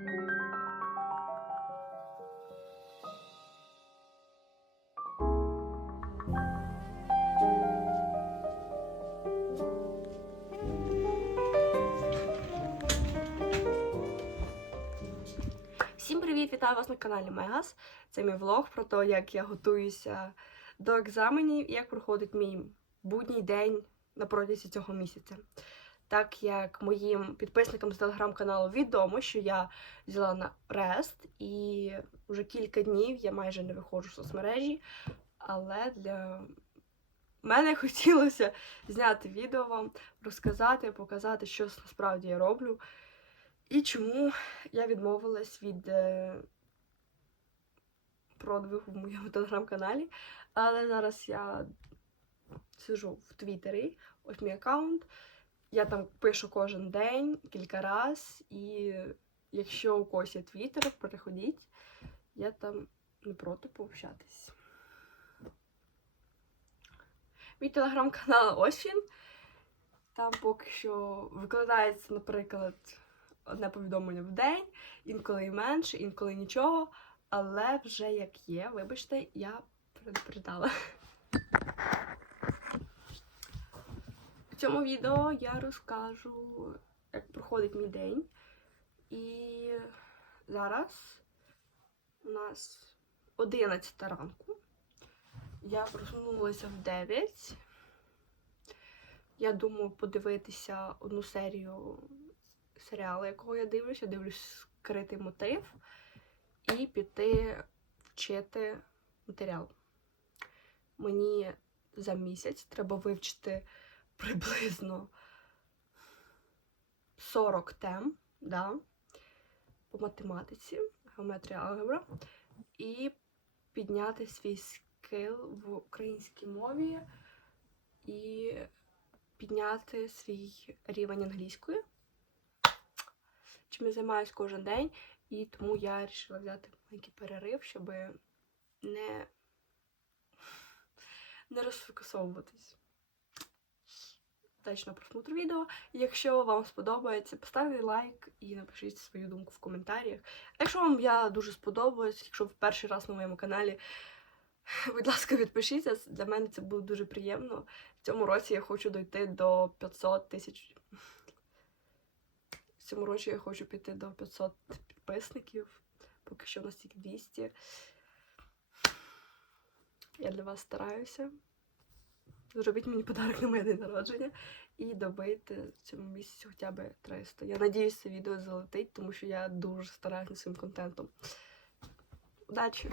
Всім привіт! Вітаю вас на каналі Мегас. Це мій влог про те, як я готуюся до екзаменів і як проходить мій будній день на протязі цього місяця. Так як моїм підписникам з телеграм-каналу відомо, що я взяла на рест, і вже кілька днів я майже не виходжу в соцмережі, але для мене хотілося зняти відео вам, розказати, показати, що насправді я роблю. І чому я відмовилась від е, продвигу в моєму телеграм-каналі. Але зараз я сижу в Твіттері, ось мій аккаунт. Я там пишу кожен день, кілька разів. І якщо у когось є твіттер, переходіть. Я там не проти пообщатись. Мій телеграм-канал ось він. Там поки що викладається, наприклад, одне повідомлення в день, інколи і менше, інколи нічого. Але вже як є, вибачте, я предупреждала. Цьому відео я розкажу, як проходить мій день. І зараз у нас 11 ранку. Я просунулася в 9. Я думаю подивитися одну серію серіалу, якого я дивлюся, дивлюсь скритий мотив, і піти вчити матеріал. Мені за місяць треба вивчити приблизно 40 тем да, по математиці, геометрія алгебра, і підняти свій скил в українській мові і підняти свій рівень англійської чим я займаюся кожен день, і тому я вирішила взяти маленький перерив, щоб не, не розфокусовуватись. Точно просмотр відео. Якщо вам сподобається, поставте лайк і напишіть свою думку в коментарях. А якщо вам я дуже сподобалась, якщо ви перший раз на моєму каналі, будь ласка, підпишіться. Для мене це буде дуже приємно. В цьому році я хочу дойти до 500 тисяч в цьому році я хочу піти до 500 підписників. Поки що в нас тільки 200. Я для вас стараюся. Зробіть мені подарок на моє день народження і добити в цьому місяці хоча б 300. Я надіюсь, це відео залетить, тому що я дуже стараюся над своїм контентом. Удачі!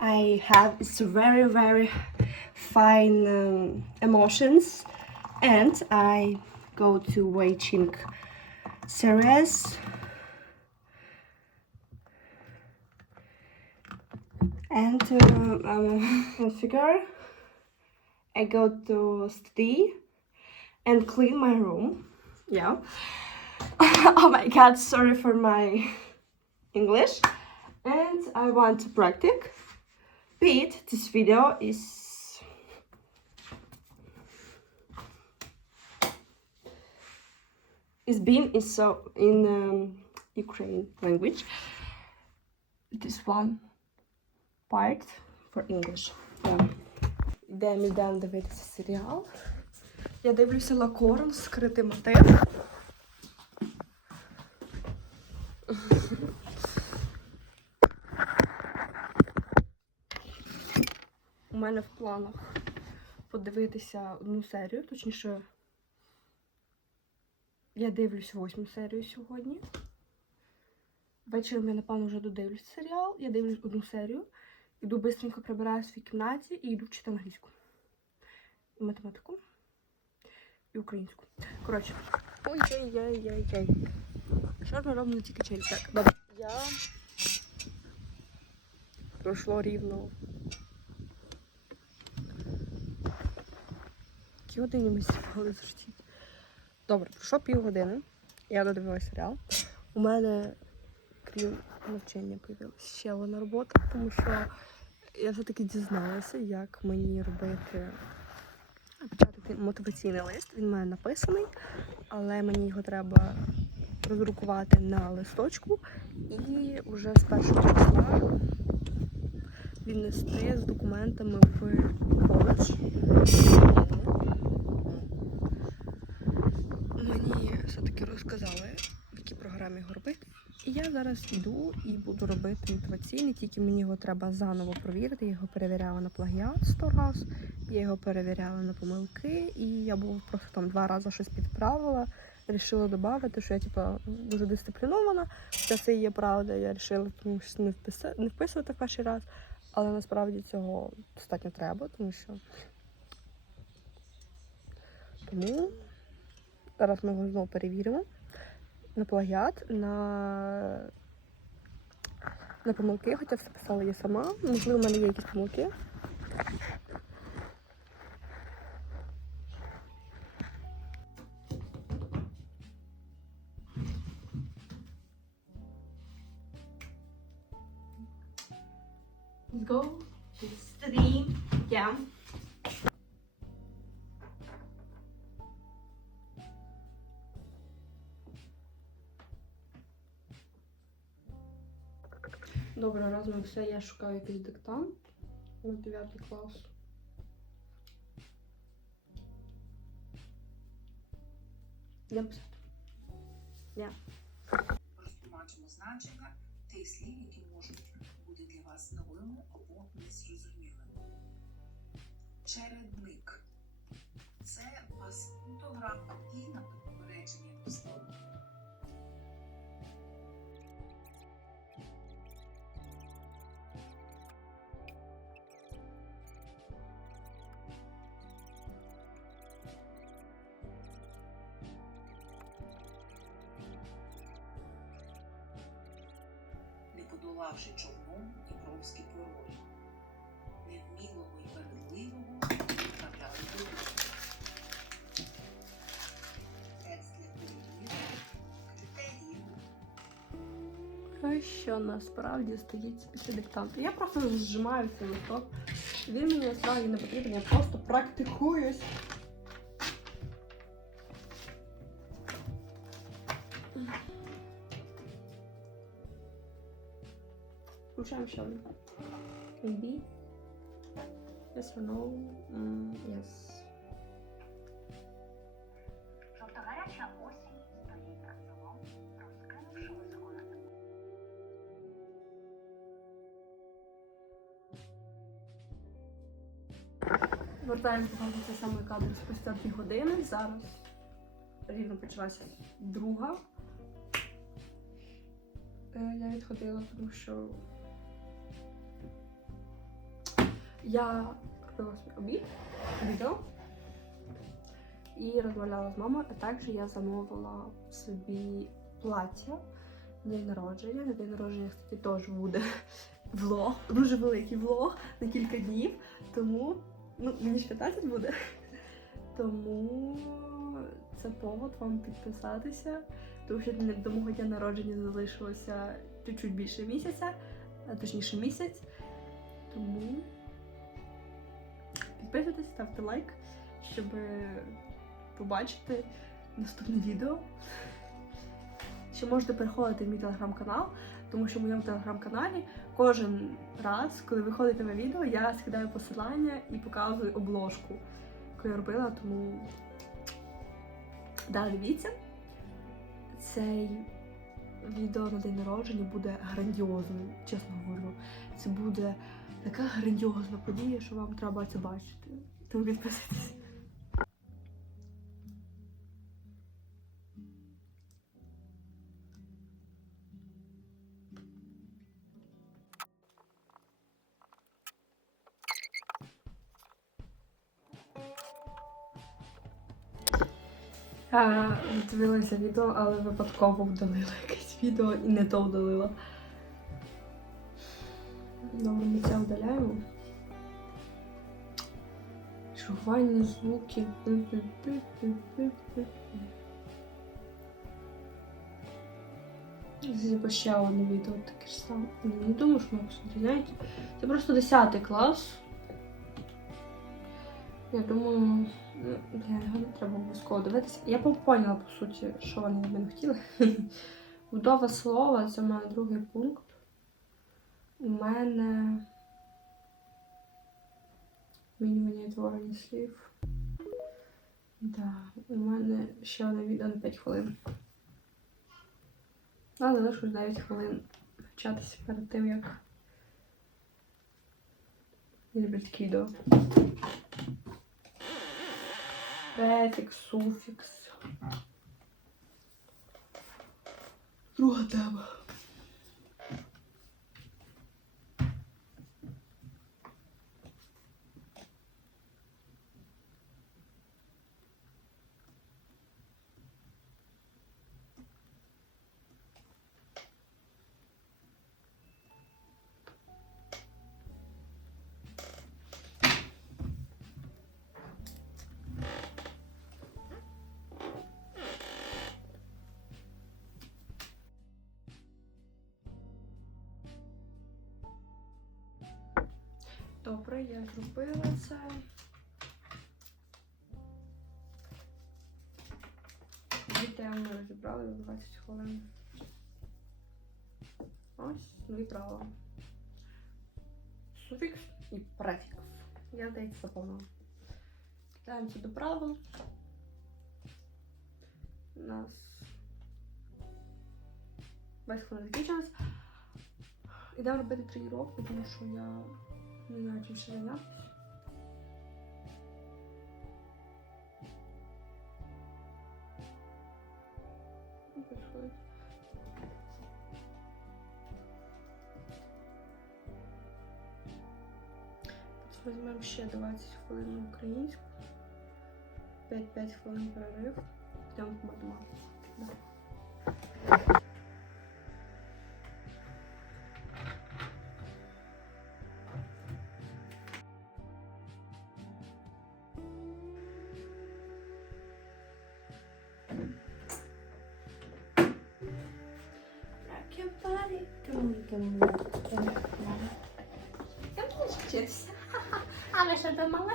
I have it's very, very fine um, emotions and I go to watching series and uh, um, a figure I go to study and clean my room yeah oh my god sorry for my English and I want to practice but this video is is being is so in um, Ukraine language. This one part for English. Yeah. Йдемо, йдемо дивитися серіал. Я дивлюся Лакорн, скритий мотив. У мене в планах подивитися одну серію, точніше. Я дивлюсь восьму серію сьогодні. Ввечері я, напевно, вже додивлюсь серіал. Я дивлюсь одну серію. Іду швидко прибираю в своїй кімнаті і йду вчити англійську. І математику. І українську. Коротше. Ой-яй-яй-яй-яй. Що ми робимо тільки челі? Так, добре. Я пройшло рівно. Які годині ми сіпали завжди? Добре, пройшло півгодини. Я додивилася серіал. У мене, крім навчання, появилася ще одна робота, тому що я все-таки дізналася, як мені робити печатати мотиваційний лист. Він мене написаний, але мені його треба роздрукувати на листочку і вже з першого числа віднести з документами в коледж. Мені все-таки розказали, в якій програмі його робити. І я зараз йду і буду робити мотиваційний, тільки мені його треба заново провірити. Я його перевіряла на плагіат 100 раз, я його перевіряла на помилки, і я була просто там два рази щось підправила. Рішила додати, що я типа дуже дисциплінована. Хоча це і є правда. Я вирішила тому що не вписа... не вписувати перший раз. Але насправді цього достатньо треба, тому що тому зараз ми його знову перевіримо на плагіат, на, на помилки, хоча все писала я сама. Можливо, в мене є якісь помилки. Let's go. Three. Yeah. Добре, все, я шукаю якийсь диктант на 9 клас. Я писати. Я. Розтлумачимо значення тих слів, які можуть бути для вас новими або незрозумілими. Чередник це пасутограма і на попередження до слова. Не човном Дніпровський порой. Невмілого й вередливого відправляли до рук. Текст для перевірки критеріїв. Що насправді стоїть після диктанту? Я просто зжимаю цей листок. Він мені насправді не потрібен, я просто практикуюсь. Ще один. Maybe. Yes or no? Mm, yes. Жовтогаряча осінь стоїть над селом, розкинувши високо над Вертаємось до цей самий кадр спустя дві години. Зараз рівно почалася друга. Е, Я відходила, тому що я робила свій обід, відео і розмовляла з мамою, а також я замовила собі плаття на день народження. На день народження, кстати, теж буде влог, дуже великий влог на кілька днів. Тому ну, мені ж 15 буде. Тому це повод вам підписатися. Тому що до мого дня народження залишилося чуть-чуть більше місяця, точніше місяць. Тому підписуйтесь, ставте лайк, щоб побачити наступне відео. Ще можете переходити в мій телеграм-канал, тому що в моєму телеграм-каналі кожен раз, коли виходить нове відео, я скидаю посилання і показую обложку, яку я робила, тому да, дивіться. Цей відео на день народження буде грандіозним, чесно говорю. Це буде така грандіозна подія, що вам треба це бачити. Тому підписуйтесь. Дивилася відео, але випадково вдалила якесь відео і не то вдалила. Добре, ми це вдаляємо. Шурувальні звуки. Зібо ще одне відео таке ж саме. Ну, Не думаю, що ми посмотрите. Це просто 10 клас. Я думаю, не треба обов'язково дивитися. Я поняла, по суті, що вони від мене хотіли. Будова слова це в мене другий пункт. У мене змінювання творення слів. Да, у мене ще одне відео на 5 хвилин. Але залишилось 9 хвилин вчатися перед тим, як я люблю такі відео. Суфікс. Друга тема. Добре, я зробила це. Дві теми розібрали за 20 хвилин. Ось нові правила. Суфікс і префікс. Я здається заповнила. Кидаємося до правил. У нас 20 хвилин закінчилось. Ідемо робити тренування, тому що я не знаю, чим ще зайнятися. Ну, підходить. Тут Візьмемо ще 20 хвилин на українську. 5-5 хвилин перерив. Йдемо в математику. Я можу вчитися. А ви що думали?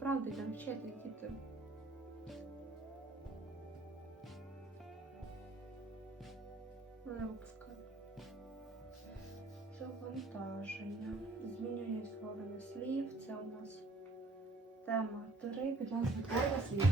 Правда, там вчити, діти. Ну, випускаю. Завантаження. Змінює створення слів. Це у нас тема 3 під назвою творення слів.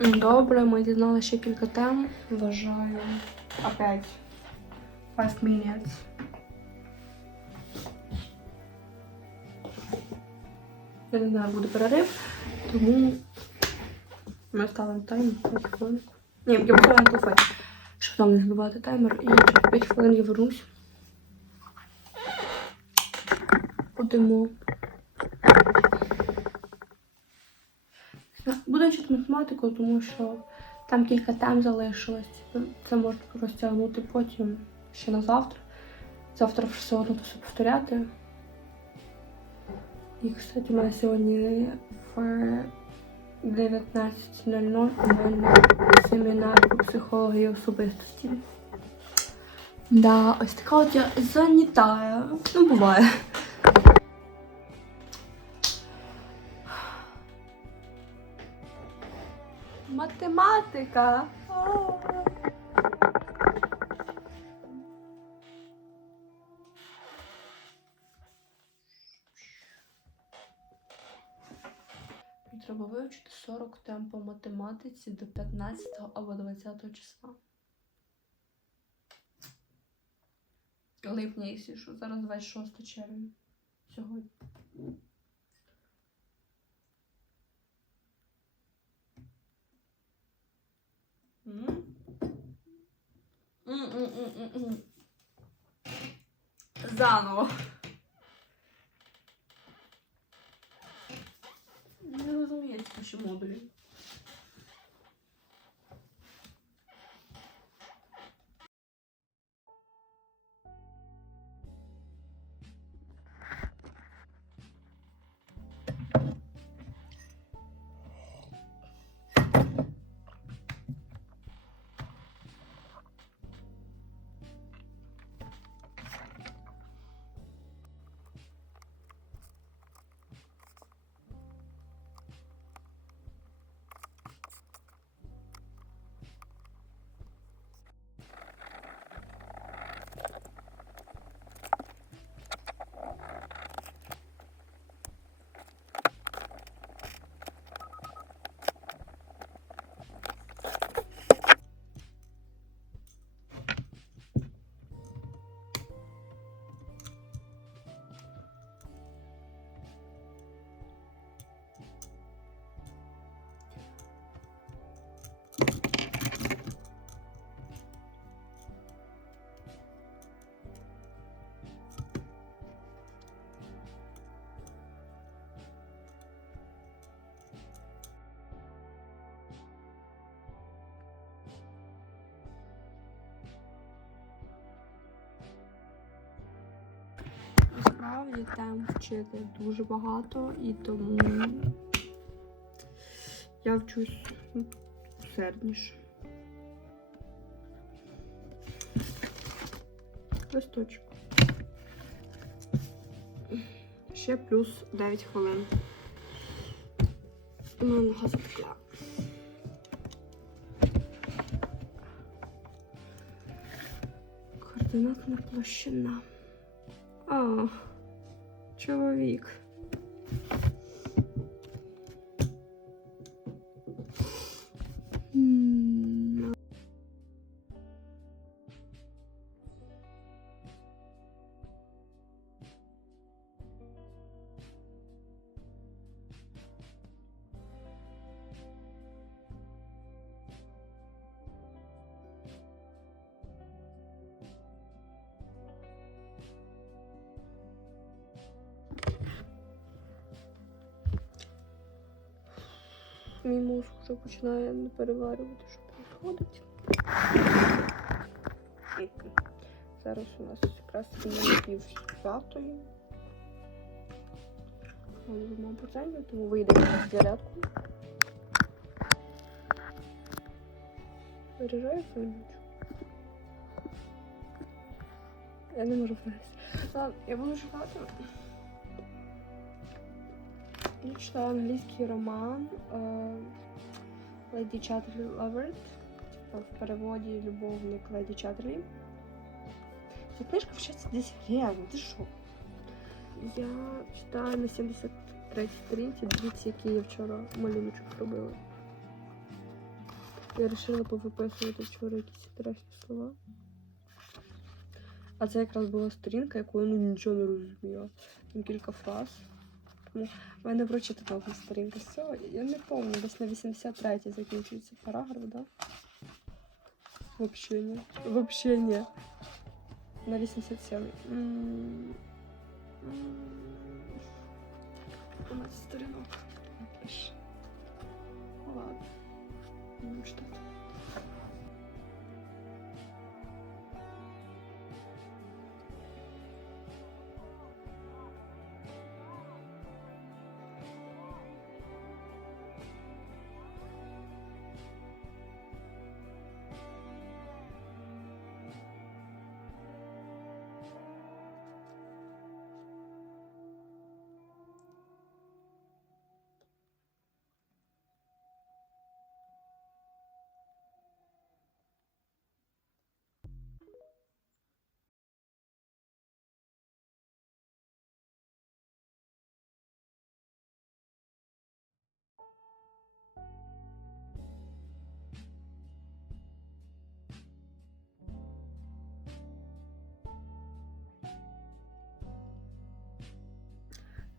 Добре, ми дізнали ще кілька тем. Вважаю. Опять. Five minutes. Я не знаю, буде перерив, тому ми ставимо таймер 5 хвилин. Ні, я поставила на телефоні, щоб там не збивати таймер. І через 5 хвилин я вернусь. Будемо. Буду вчити математику, тому що там кілька тем залишилось. Це можна розтягнути потім ще на завтра. Завтра все одно все повторяти. І, кстати, у мене сьогодні в 19.00 у мене семінар по психології особистості. Да, ось така от я занятая. Ну, буває. Яка? Треба вивчити 40 тем по математиці до 15 або 20 числа. Липня, якщо що, зараз 26 червня сьогодні. Заново. Не розумію ці наші Насправді там вчити дуже багато і тому я вчусь усердніше. Листочок. Ще плюс 9 хвилин. У мене нога затекла. Координатна площина. А, чоловік. Мій мозг вже починає переварювати, що відбувається. Зараз у нас якраз пів п'ятої. Мама процентів, тому вийдемо на зарядку. Виріжаю фільмочку. Я не можу. Ладно, я буду шукати. Я читаю англійський роман е, Леді Чаттерлі Лаверт. В переводі Любовник Леді Чаттерлі. Ця книжка вчиться 10 гривень, ти що? Я читаю на 73 сторінці, дивіться, який я вчора малюночок робила. Я вирішила повиписувати вчора якісь інтересні слова. А це якраз була сторінка, яку я ну, нічого не розуміла. Там кілька фраз. В мене прочитана сторінка з цього. Я не пам'ятаю, десь на 83-й закінчується параграф, да? Вообще ні. Вообще ні. На 87. М, м, 12 сторінок. Ладно. Ну, читати.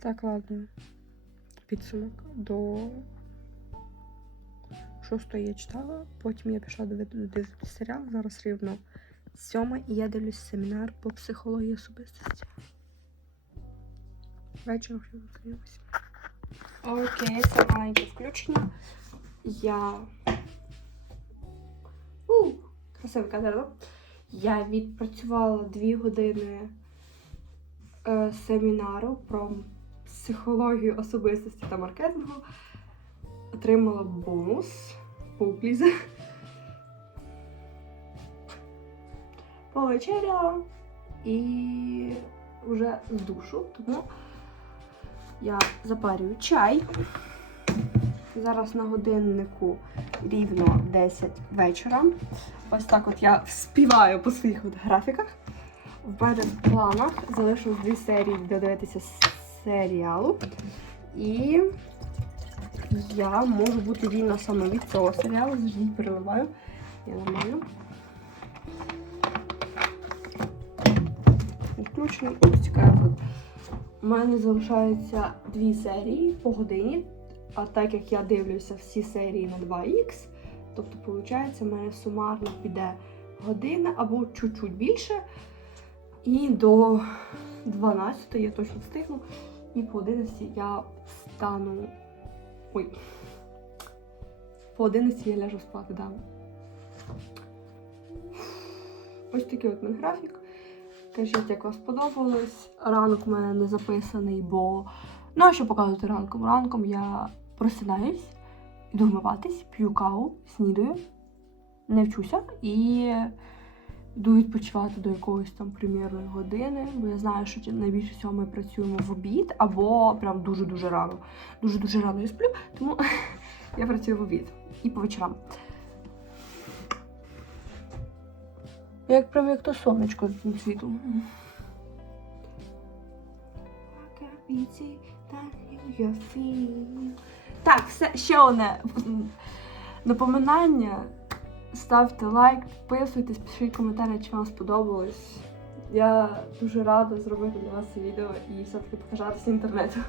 Так, ладно. Підсумок до шостої я читала, потім я пішла дивити- дивитися серіал. Зараз рівно сьома, і я дивлюсь семінар по психології особистості. Вечором вже. Окей, це маленьке включення. Я. У, красивий кадр. Я відпрацювала дві години е, семінару про психологію особистості та маркетингу. Отримала бонус. Попліза. Повечеряла і вже з душу, тому я запарюю чай. Зараз на годиннику рівно 10 вечора. Ось так от я співаю по своїх от графіках. В мене в планах залишилось дві серії додивитися серіалу. І я можу бути вільна саме від цього серіалу. Завжди переливаю. Я нормально. Відключено. Ось цікаво. У мене залишаються дві серії по годині. А так як я дивлюся всі серії на 2х, тобто, виходить, у мене сумарно піде година або чуть-чуть більше. І до 12 я точно встигну. І по 11 я стану. Ой. По 11 я ляжу спати, да. Ось такий от мене графік. Кажіть, як вам сподобалось. Ранок у мене не записаний, бо ну а що показувати ранком? Ранком я просинаюсь, іду вмиватись, п'ю каву, снідаю, не вчуся і йду відпочивати до якоїсь там примірної години, бо я знаю, що найбільше всього ми працюємо в обід або прям дуже-дуже рано. Дуже-дуже рано я сплю, тому я працюю в обід і по вечорам. Як прям як то сонечко з цим світом. Так, все, ще одне напоминання. Ставте лайк, підписуйтесь, пишіть коментарі, чи вам сподобалось. Я дуже рада зробити для вас це відео і все-таки показатися інтернету.